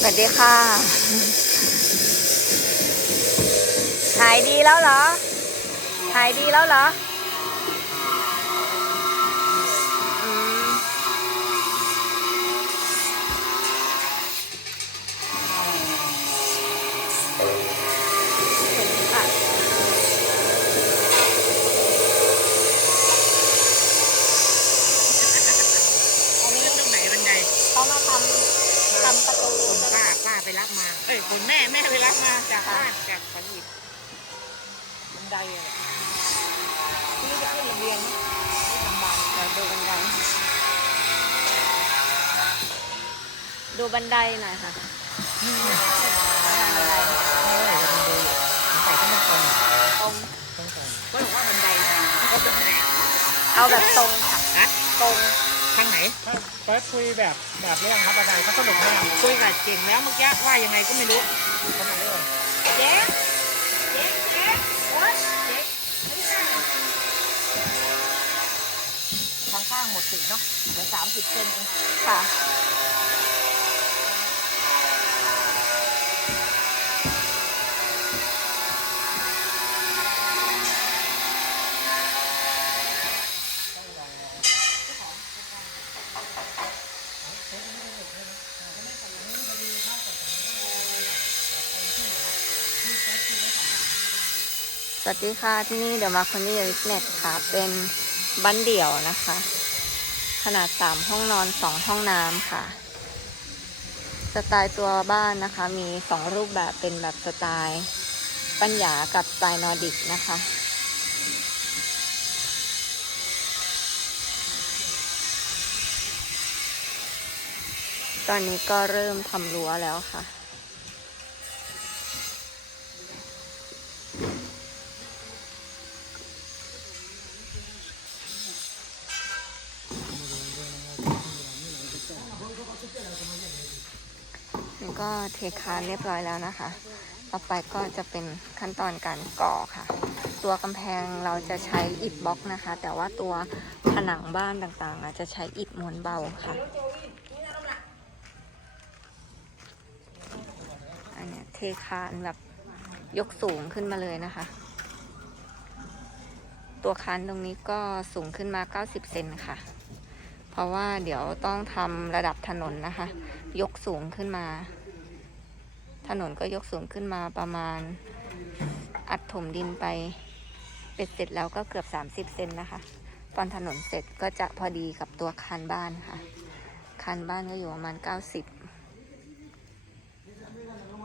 สวัสดีค่ะ หายดีแล้วเหรอ หายดีแล้วเหรออืมเห็นค่ะ อันนี้ ตรงไหนบันได เขามาทำทำประตู คุณป้าป้าไปรับมา เอ้ยคุณแม่แม่ไปรับมาจากบ้านจากขอนอิฐบันไดอะ ที่จะขึ้นระ เบียงไม่ทำบานแต่ดูบันได ดูบันไดหน่อยค่ะบันไดเออจะบันไดอยู่ใส่ที่มันตรงตรงตรงตรงก็บอกว่าบันไดก็เป็นไงเอาแบบตรงค่ะฮะตรงทางไหนเฟิร์สคุยแบบแบบเรื่องครับอะไรเขาสนุกมากคุยกับเก่งแล้วเมื่อกี้ว่ายังไงก็ไม่รู้เขามาเรื่องเจ๊ ข้างหมดสิเนาะเหลือสามสิบเซนเองค่ะสวัสดีค่ะ ที่นี่เดอะมาคอนี่ริสเน็ตค่ะ เป็นบ้านเดี่ยวนะคะ ขนาด 3 ห้องนอน 2 ห้องน้ำค่ะ สไตล์ตัวบ้านนะคะ มี 2 รูปแบบเป็นแบบสไตล์ ปัญญากับสไตล์นอร์ดิกนะคะ ตอนนี้ก็เริ่มทำรั้วแล้วค่ะ นี่ ก็เทคานเรียบร้อยแล้วนะคะ ต่อไปก็จะเป็นขั้นตอนการก่อค่ะ ตัวกำแพงเราจะใช้อิฐบล็อกนะคะ แต่ว่าตัวผนังบ้านต่างๆอะจะใช้อิฐม้วนเบาค่ะ อันนี้เทคานแบบยกสูงขึ้นมาเลยนะคะ ตัวคานตรงนี้ก็สูงขึ้นมา 90 เซนค่ะ เพราะว่าเดี๋ยวต้องทำระดับถนนนะคะ ยกสูงขึ้นมา ถนนก็ยกสูงขึ้นมาประมาณอัดถมดินไปเป็ดเสร็จแล้วก็เกือบ 30 เซนนะคะ ตอนถนนเสร็จก็จะพอดีกับตัวคานบ้านค่ะ คานบ้านก็อยู่ประมาณ 90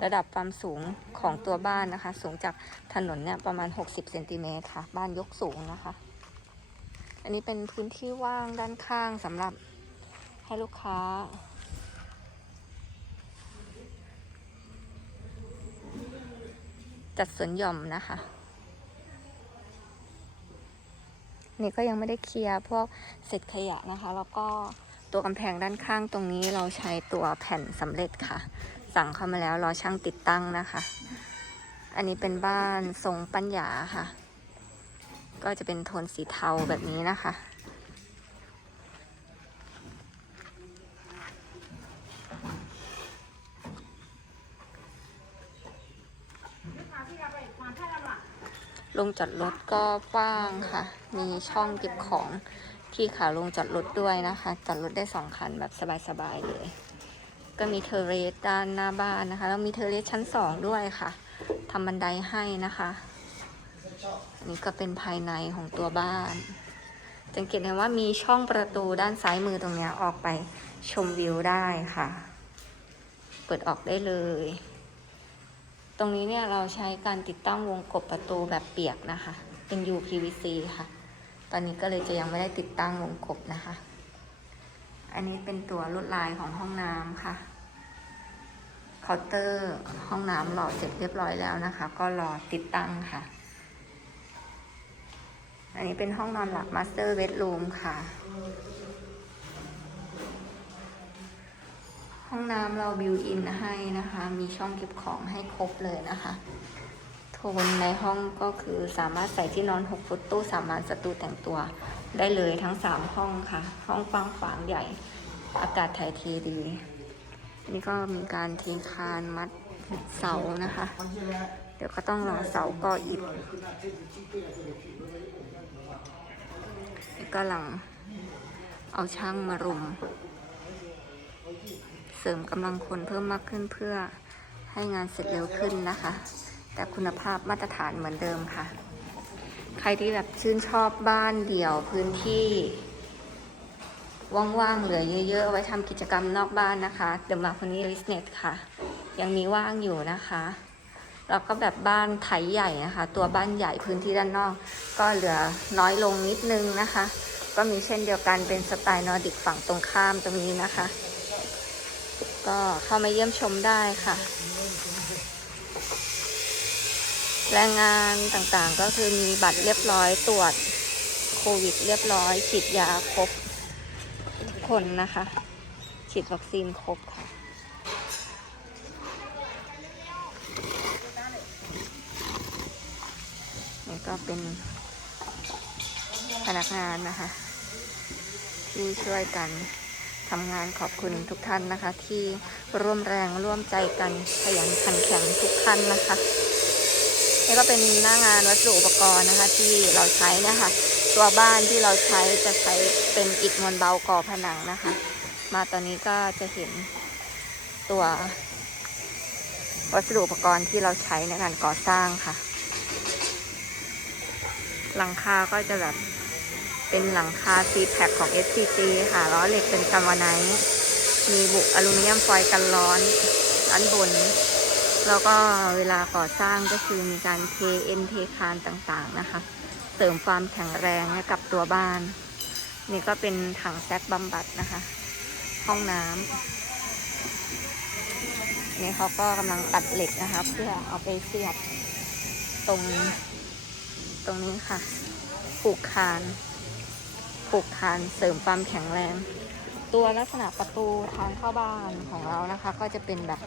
ระดับความสูงของตัวบ้านนะคะ สูงจากถนนเนี่ยประมาณ 60 เซนติเมตรค่ะ บ้านยกสูงนะคะ อันนี้เป็นพื้นที่ว่างด้านข้างสำหรับให้ลูกค้า จัดสวนหย่อมนะคะ นี่ก็ยังไม่ได้เคลียร์พวกเศษขยะนะคะ แล้วก็ตัวกำแพงด้านข้างตรงนี้เราใช้ตัวแผ่นสำเร็จค่ะ สั่งเข้ามาแล้วรอช่างติดตั้งนะคะ อันนี้เป็นบ้านทรงปัญญาค่ะ ก็จะเป็นโทนสีเทาแบบนี้นะคะ ลงจอดรถก็กว้างค่ะ มีช่องเก็บของที่ขาลงจอดรถด้วยนะคะ จอดรถได้สองคันแบบสบายๆเลย ก็มีเทเรสด้านหน้าบ้านนะคะ แล้วมีเทเรสชั้นสองด้วยค่ะทำบันไดให้นะคะ อันนี้ก็เป็นภายในของตัวบ้านสังเกตเห็นว่ามีช่องประตูด้านซ้ายมือตรงเนี้ยออกไปชมวิวได้ค่ะ เปิดออกได้เลย รงนี้เนี่ยเราใช้การติดตั้งวงกบประตูแบบเปียกนะคะ เป็น UPVC ค่ะ ตอนนี้ก็เลยจะยังไม่ได้ติดตั้งวงกบนะคะ อันนี้เป็นตัวลวดลายของห้องน้ำค่ะเคาน์เตอร์ห้องน้ำหล่อเสร็จเรียบร้อยแล้วนะคะ ก็รอติดตั้งค่ะ อันนี้เป็นห้องนอนหลัก Master Bedroom ค่ะ ห้องน้ำเราบิวอินให้นะคะ มีช่องเก็บของให้ครบเลยนะคะ โทนในห้องก็คือสามารถใส่ที่นอน 6 ฟุตตู้สามารถสตูแต่งตัวได้เลยทั้ง 3 ห้องค่ะ ห้องกว้างขวางใหญ่ อากาศถ่ายเทดี นี่ก็มีการเทคานมัดเสานะคะ เดี๋ยวก็ต้องรอเสาก่ออิฐก็หลังเอาช่างมารุม เสริมกำลังคนเพิ่มมากขึ้นเพื่อให้งานเสร็จเร็วขึ้นนะคะ แต่คุณภาพมาตรฐานเหมือนเดิมค่ะ ใครที่แบบชื่นชอบบ้านเดี่ยวพื้นที่ ว่างๆเหลือเยอะๆ ไว้ทำกิจกรรมนอกบ้านนะคะเด e มาค n นี l i s n e t ค่ะ ยังมีว่างอยู่นะคะแล้วก็แบบบ้านไถใหญ่นะคะ ตัวบ้านใหญ่พื้นที่ด้านนอก ก็เหลือน้อยลงนิดนึงนะคะ ก็มีเช่นเดียวกันเป็นสไตล์นอร์ดิกฝั่งตรงข้ามตรงนี้นะคะ ก็เข้ามาเยี่ยมชมได้ค่ะ แรงงานต่างๆก็คือมีบัตรเรียบร้อยตรวจโควิดเรียบร้อยฉีดยาครบทุกคนนะคะ ฉีดวัคซีนครบค่ะนี่ก็เป็นพนักงานนะคะ ที่ช่วยกัน ทำงานขอบคุณทุกท่านนะคะ ที่ร่วมแรงร่วมใจกันขยันขันแข็งทุกท่านนะคะนี่ก็เป็นหน้างานวัสดุอุปกรณ์นะคะ ที่เราใช้นะคะตัวบ้านที่เราใช้จะใช้เป็นอิฐมวลเบาก่อผนังนะคะ มาตอนนี้ก็จะเห็นตัววัสดุอุปกรณ์ที่เราใช้ในการก่อสร้างค่ะ หลังคาก็จะแบบ เป็นหลังคาซีแพคของ SCG ค่ะล้อเหล็กเป็นกัมวไนท์มีบุกอลูมิเนียมฟอยล์กันร้อนด้านบน แล้วก็เวลาก่อสร้างก็คือมีการเทเอ็นเทคานต่างๆนะคะ เสริมความแข็งแรงให้กับตัวบ้าน นี่ก็เป็นถังแซกบำบัดนะคะ ห้องน้ำนี่เขาก็กำลังตัดเหล็กนะคะ เพื่อเอาไปเสียบตรงตรงนี้ค่ะปลูกคาน ปลูกคานเสริมความแข็งแรง ตัวลักษณะประตูทางเข้าบ้านของเรานะคะ ก็จะเป็นแบบ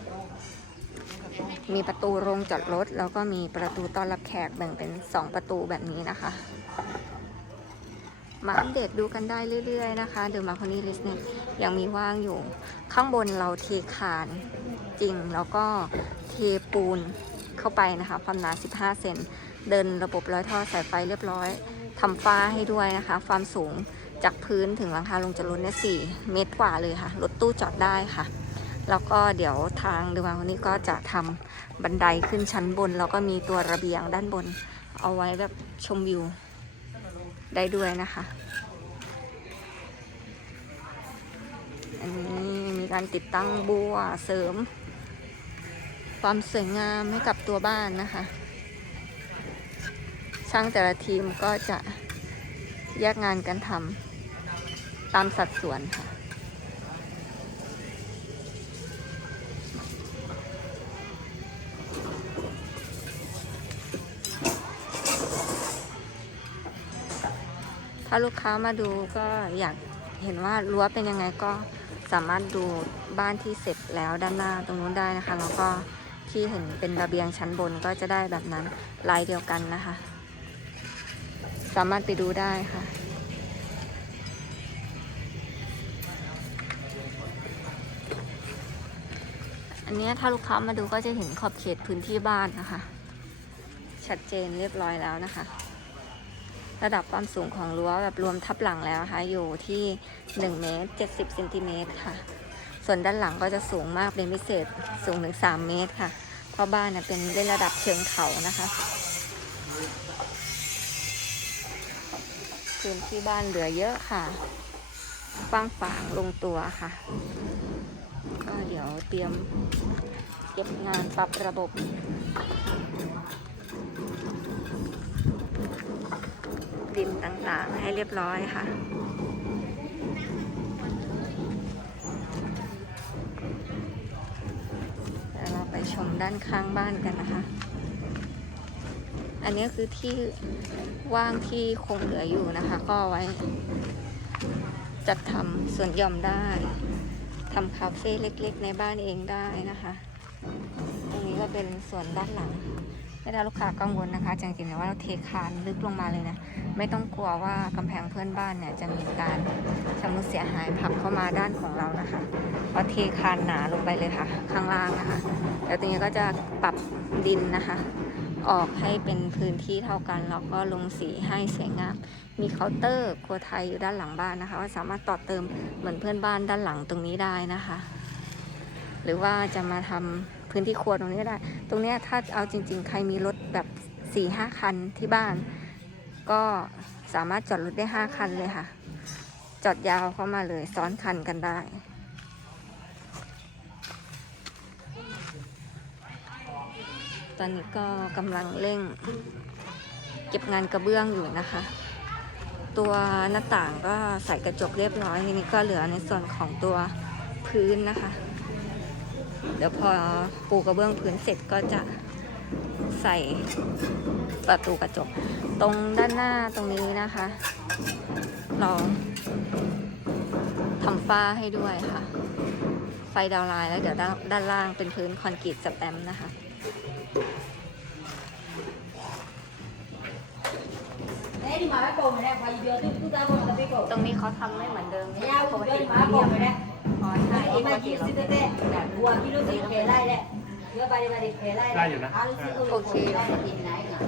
มีประตูโรงจอดรถ แล้วก็มีประตูต้อนรับแขกแบ่งเป็น 2 ประตูแบบนี้นะคะ มาอัปเดตดูกันได้เรื่อยๆนะคะเด e มาคอนี่ลิสเนี่ยยังมีว่างอยู่ ข้างบนเราเทคานจริงแล้วก็เทปูนเข้าไปนะคะความหนา 15 เซนเดินระบบร้อยท่อสายไฟเรียบร้อย ทำฟ้าให้ด้วยนะคะ ความสูงจากพื้นถึงหลังคาลงจรถเนี่ย4เมตรกว่าเลยค่ะ รถตู้จอดได้ค่ะ แล้วก็เดี๋ยวทางเดมาคนนี้ก็จะทำบันไดขึ้นชั้นบน แล้วก็มีตัวระเบียงด้านบน เอาไว้แบบชมวิวได้ด้วยนะคะ อันนี้มีการติดตั้งบัวเสริม ความสวยงามให้กับตัวบ้านนะคะ ช่างแต่ละทีมก็จะแยกงานกันทำตามสัดส่วนค่ะถ้าลูกค้ามาดูก็อยากเห็นว่ารั้วเป็นยังไงก็สามารถดูบ้านที่เสร็จแล้วด้านหน้าตรงนู้นได้นะคะ แล้วก็ที่เห็นเป็นระเบียงชั้นบนก็จะได้แบบนั้นลายเดียวกันนะคะ สามารถไปดูได้ค่ะ อันนี้ถ้าลูกค้ามาดูก็จะเห็นขอบเขตพื้นที่บ้านนะคะ ชัดเจนเรียบร้อยแล้วนะคะ ระดับความสูงของรั้วแบบรวมทับหลังแล้วนะคะอยู่ที่1เมตร70เซนติเมตรค่ะ ส่วนด้านหลังก็จะสูงมากเป็นพิเศษสูงถึง 3 เมตรค่ะ เพราะบ้านเนี่ยเป็นได้ระดับเชิงเขานะคะ พื้นที่บ้านเหลือเยอะค่ะกว้างฝางลงตัวค่ะ ก็เดี๋ยวเตรียมเก็บงานปรับระบบดินต่างๆ ให้เรียบร้อยค่ะเดี๋ยวเราไปชมด้านข้างบ้านกันนะคะ อันนี้คือที่ว่างที่คงเหลืออยู่นะคะ ก็ไว้ จัดทำสวนหย่อมได้ทำคาเฟ่เล็ก ๆ ในบ้านเองได้นะคะ ตรงนี้ก็เป็นส่วนด้านหลัง ไม่ได้ลูกค้ากังวลนะคะจริงๆแล้วว่าเราเทคานลึกลงมาเลยนะ ไม่ต้องกลัวว่ากำแพงเพื่อนบ้านเนี่ยจะมีการชำรุดเสียหายผักเข้ามาด้านของเรานะคะเราเทคานหนาลงไปเลยค่ะ ข้างล่างนะคะ แล้วตรงนี้ก็จะปรับดินนะคะ ออกให้เป็นพื้นที่เท่ากัน แล้วก็ลงสีให้สวยงาม มีเคาน์เตอร์ครัวไทยอยู่ด้านหลังบ้านนะคะว่าสามารถต่อเติมเหมือนเพื่อนบ้านด้านหลังตรงนี้ได้นะคะ หรือว่าจะมาทำพื้นที่ครัวตรงนี้ก็ได้ ตรงนี้ถ้าเอาจริง ๆ ใครมีรถแบบ4ี่ห้าคันที่บ้าน ก็สามารถจอดรถได้ห้าคันเลยค่ะ จอดยาวเข้ามาเลยซ้อนคันกันได้ ตอนนี้ก็กำลังเร่ง เก็บงานกระเบื้องอยู่นะคะ ตัวหน้าต่างก็ใส่กระจกเรียบร้อยทีนี้ก็เหลือในส่วนของตัวพื้นนะคะ เดี๋ยวพอปูกระเบื้องพื้นเสร็จก็จะใส่ประตูกระจก ตรงด้านหน้าตรงนี้นะคะ เราทำฝ้าให้ด้วยค่ะ ไฟดาวไลน์แล้วเดี๋ยวด้านด้านล่างเป็นพื้นคอนกรีตสแตมป์นะคะ ตรงนี้เขาทำไม่เหมือนเดิม Đấy nhau ปก vừa ติ đi เขา mà เรีย cồn ก này nè. อ๋อใช่ Đấy ป mà กติ chỉ เรา xin tê. Vừa kí lô xin kể lại đấy. Vừa bài đi bài đi kể lại Đây đấy. rồi nè. À, xin ơi, Ok. kể lại thì này cả.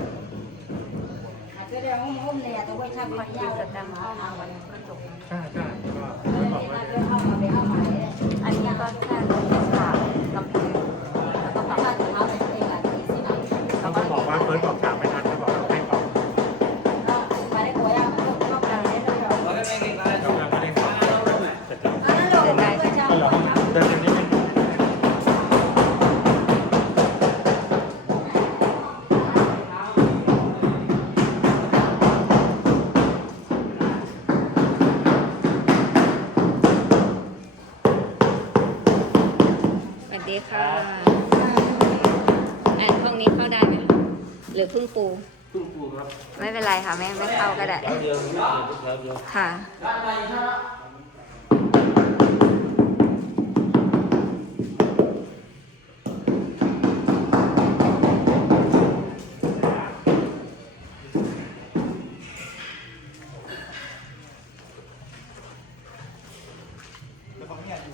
À, cái đây hôm hôm này tôi quay sang คอน bên กรีต nhau. สแตมป์เข้ามาวันกระจกใช่ใช่ก็ Đây, บอก đây ว่า ดีค่ะอันห้องนี้เข้าได้ไหมคะหรือเพิ่งปูไม่เป็นไรค่ะไม่ไม่เข้าก็ได้ค่ะ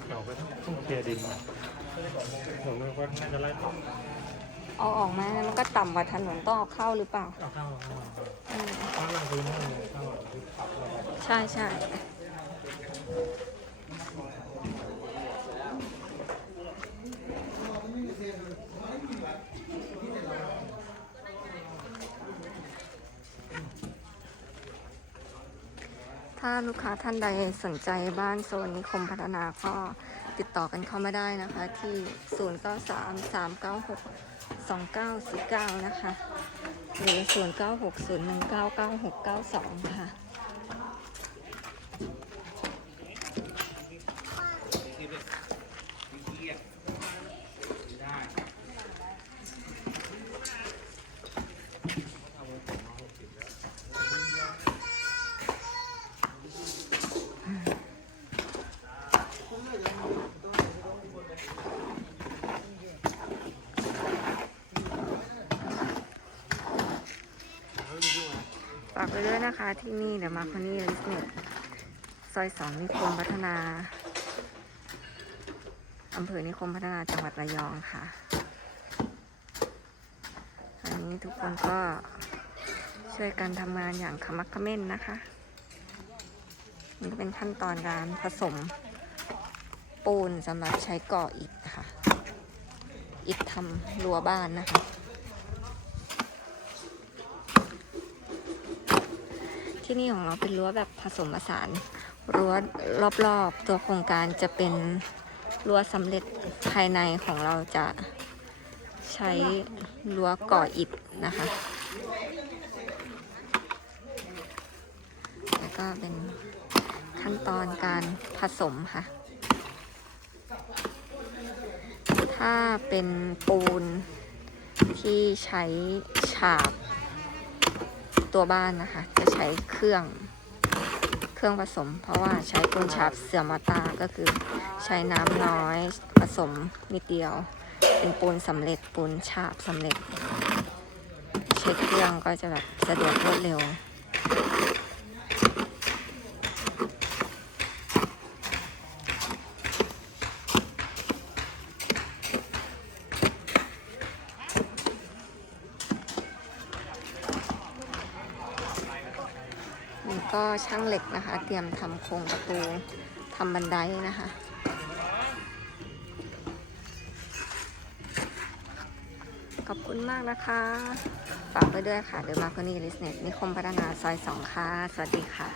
เราก็ต้องเคลียร์ดินมา ผมว่าน่าจะไล่ต่อเอาออกมาแล้วมันก็ต่ำกว่าถนนต้องเอาเข้าหรือเปล่าเอาเข้าเข้าอืมข้างล่างพื้นห้องเข้าปรับเลยใช่ใช่ ถ้าลูกค้าท่านใดสนใจบ้านโซนนิคมพัฒนาก็ติดต่อกันเข้ามาได้นะคะที่ 0933962949 นะคะหรือ 0960199692 ค่ะากไปด้วยนะคะที่นี่เดี๋ยวมาคนนี้ลิสเน็ตซอยสองนิคมพัฒนาอำเภอนิคมพัฒนาจังหวัดระยองค่ะ อันนี้ทุกคนก็ช่วยกันทำงานอย่างขมักเขม้นนะคะ นี่ก็เป็นขั้นตอนการผสมปูนสำหรับใช้ก่ออิฐค่ะ อิฐทำรั้วบ้านนะคะ ที่นี่ของเราเป็นรั้วแบบผสมผสานรั้วรอบๆ ตัวโครงการจะเป็นรั้วสำเร็จภายในของเราจะใช้รั้วก่ออิฐนะคะ แล้วก็เป็นขั้นตอนการผสมค่ะ ถ้าเป็นปูนที่ใช้ฉาบตัวบ้านนะคะ จะ ช้เครื่องเครื่องผสม เพราะว่าใช้ปูนฉาบเสื่อมมาตาก็คือใช้น้ำน้อยผสมนิดเดียว เป็นปูนสำเร็จปูนฉาบสำเร็จ เช็ดเครื่องก็จะแบบสะดวกรวดเร็ว นี่ก็ ช่างเหล็กนะคะ เตรียมทำโครงประตูทำบันไดนะคะขอบคุณมากนะคะ ฝากไปด้วยค่ะ เดอะมาร์คนี่ลิสเน็ตนิคมพัฒนาซอยสองค่ะ สวัสดีค่ะ